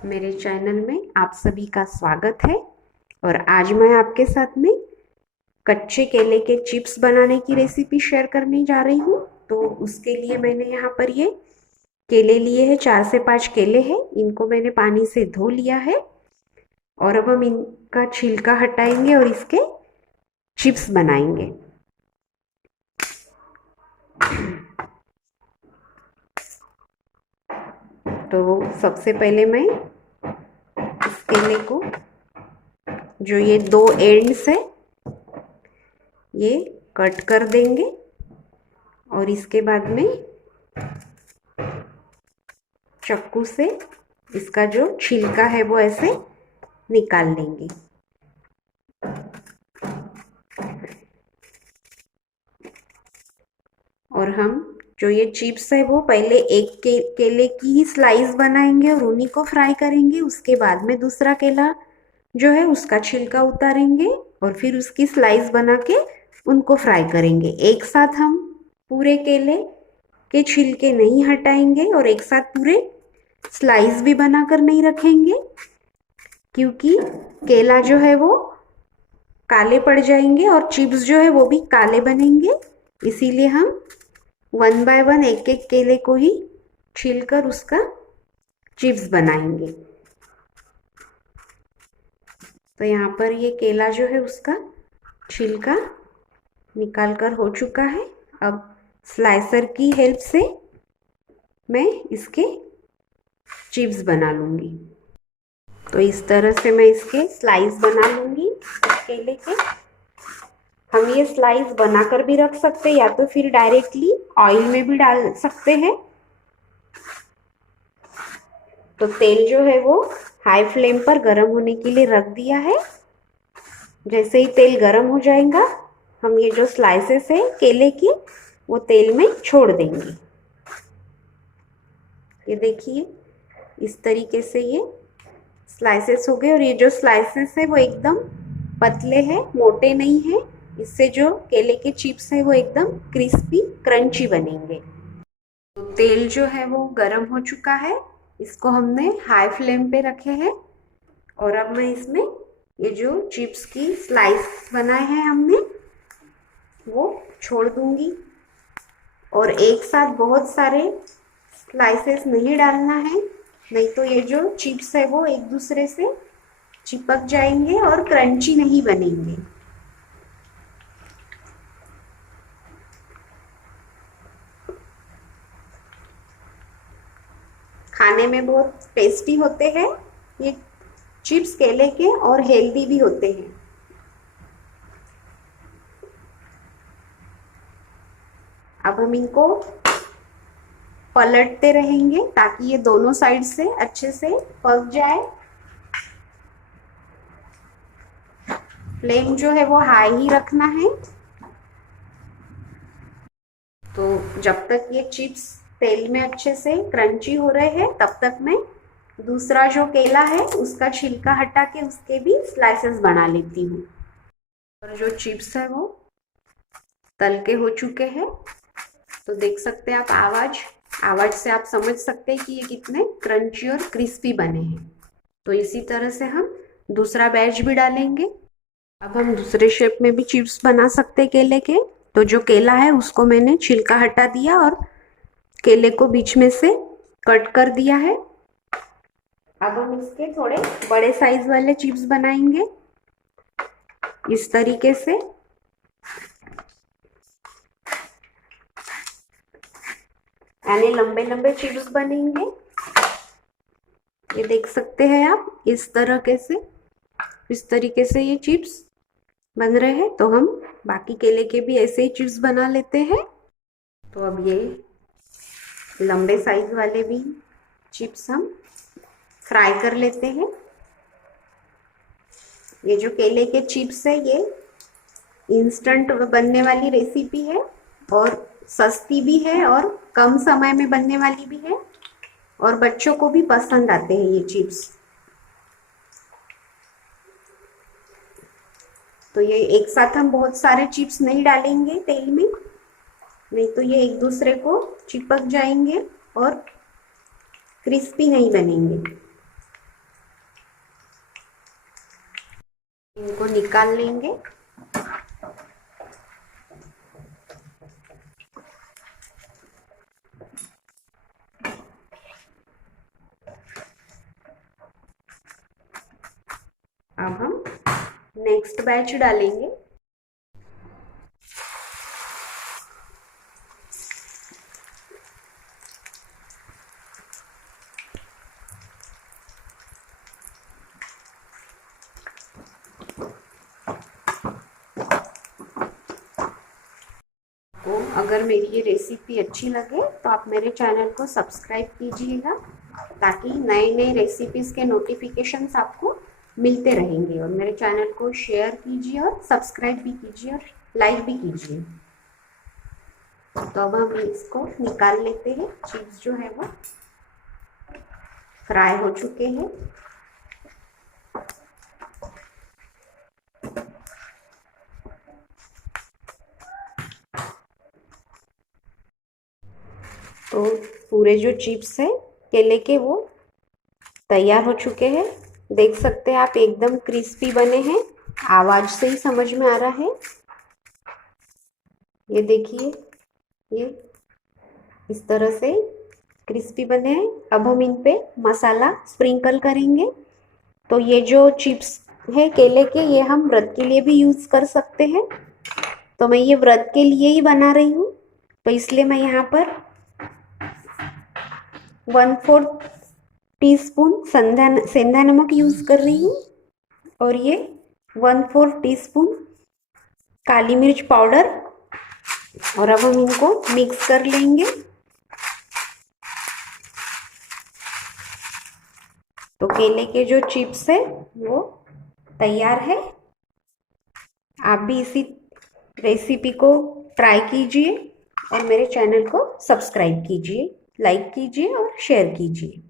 मेरे चैनल में आप सभी का स्वागत है। और आज मैं आपके साथ में कच्चे केले के चिप्स बनाने की रेसिपी शेयर करने जा रही हूँ। तो उसके लिए मैंने यहाँ पर ये केले लिए हैं, 4 से 5 केले हैं। इनको मैंने पानी से धो लिया है और अब हम इनका छिलका हटाएंगे और इसके चिप्स बनाएंगे। तो सबसे पहले मैं इस केले को, जो ये 2 एंड्स है, ये कट कर देंगे और इसके बाद में चाकू से इसका जो छिलका है वो ऐसे निकाल लेंगे। और हम जो ये चिप्स है वो पहले एक केले की ही स्लाइस बनाएंगे और उन्हीं को फ्राई करेंगे। उसके बाद में दूसरा केला जो है उसका छिलका उतारेंगे और फिर उसकी स्लाइस बना के उनको फ्राई करेंगे। एक साथ हम पूरे केले के छिलके नहीं हटाएंगे और एक साथ पूरे स्लाइस भी बनाकर नहीं रखेंगे, क्योंकि केला जो है वो काले पड़ जाएंगे और चिप्स जो है वो भी काले बनेंगे। इसीलिए हम 1 बाय 1 एक एक केले को ही छीलकर उसका चिप्स बनाएंगे। तो यहाँ पर ये केला जो है उसका छिलका निकाल कर हो चुका है। अब स्लाइसर की हेल्प से मैं इसके चिप्स बना लूँगी। तो इस तरह से मैं इसके स्लाइस बना लूँगी केले के। हम ये स्लाइस बनाकर भी रख सकते हैं या तो फिर डायरेक्टली ऑयल में भी डाल सकते हैं। तो तेल जो है वो हाई फ्लेम पर गर्म होने के लिए रख दिया है। जैसे ही तेल गर्म हो जाएगा, हम ये जो स्लाइसेस है केले की वो तेल में छोड़ देंगे। ये देखिए, इस तरीके से ये स्लाइसेस हो गए और ये जो स्लाइसेस है वो एकदम पतले हैं, मोटे नहीं है। इससे जो केले के चिप्स है वो एकदम क्रिस्पी क्रंची बनेंगे। तो तेल जो है वो गरम हो चुका है, इसको हमने हाई फ्लेम पे रखे हैं। और अब मैं इसमें ये जो चिप्स की स्लाइस बनाए हैं हमने वो छोड़ दूंगी। और एक साथ बहुत सारे स्लाइसेस नहीं डालना है, नहीं तो ये जो चिप्स है वो एक दूसरे से चिपक जाएंगे और क्रंची नहीं बनेंगे। खाने में बहुत टेस्टी होते हैं ये चिप्स केले के और हेल्दी भी होते हैं। अब हम इनको पलटते रहेंगे ताकि ये दोनों साइड से अच्छे से पक जाए। फ्लेम जो है वो हाई ही रखना है। तो जब तक ये चिप्स तेल में अच्छे से क्रंची हो रहे हैं तब तक मैं दूसरा जो केला है उसका छिलका हटा के उसके भी स्लाइसेस बना लेती हूँ। और जो चिप्स है वो तल के हो चुके हैं। तो देख सकते हैं आप, आवाज से आप समझ सकते हैं कि ये कितने क्रंची और क्रिस्पी बने हैं। तो इसी तरह से हम दूसरा बैच भी डालेंगे। अब हम दूसरे शेप में भी चिप्स बना सकते हैं केले के। तो जो केला है उसको मैंने छिलका हटा दिया और केले को बीच में से कट कर दिया है। अब हम इसके थोड़े बड़े साइज वाले चिप्स बनाएंगे इस तरीके से। यानी लंबे लंबे चिप्स बनेंगे। ये देख सकते हैं आप, इस तरीके से ये चिप्स बन रहे हैं। तो हम बाकी केले के भी ऐसे ही चिप्स बना लेते हैं। तो अब ये लंबे साइज वाले भी चिप्स हम फ्राई कर लेते हैं। ये जो केले के चिप्स है ये इंस्टेंट बनने वाली रेसिपी है और सस्ती भी है और कम समय में बनने वाली भी है और बच्चों को भी पसंद आते हैं ये चिप्स। तो ये एक साथ हम बहुत सारे चिप्स नहीं डालेंगे तेल में, नहीं तो ये एक दूसरे को चिपक जाएंगे और क्रिस्पी नहीं बनेंगे। इनको निकाल लेंगे। अब हम नेक्स्ट बैच डालेंगे। तो अगर मेरी ये रेसिपी अच्छी लगे तो आप मेरे चैनल को सब्सक्राइब कीजिएगा, ताकि नए नए रेसिपीज़ के नोटिफिकेशंस आपको मिलते रहेंगे। और मेरे चैनल को शेयर कीजिए और सब्सक्राइब भी कीजिए और लाइक भी कीजिए। तो अब हम इसको निकाल लेते हैं। चिप्स जो है वो फ्राई हो चुके हैं। तो पूरे जो चिप्स है केले के वो तैयार हो चुके हैं। देख सकते हैं आप, एकदम क्रिस्पी बने हैं। आवाज से ही समझ में आ रहा है। ये देखिए, ये इस तरह से क्रिस्पी बने हैं। अब हम इन पे मसाला स्प्रिंकल करेंगे। तो ये जो चिप्स है केले के, ये हम व्रत के लिए भी यूज़ कर सकते हैं। तो मैं ये व्रत के लिए ही बना रही हूँ, तो इसलिए मैं यहाँ पर 1/4 टीस्पून सेंधा नमक यूज़ कर रही हूँ। और ये 1/4 टीस्पून काली मिर्च पाउडर। और अब हम इनको मिक्स कर लेंगे। तो केले के जो चिप्स है वो तैयार है। आप भी इसी रेसिपी को ट्राई कीजिए और मेरे चैनल को सब्सक्राइब कीजिए, लाइक कीजिए और शेयर कीजिए।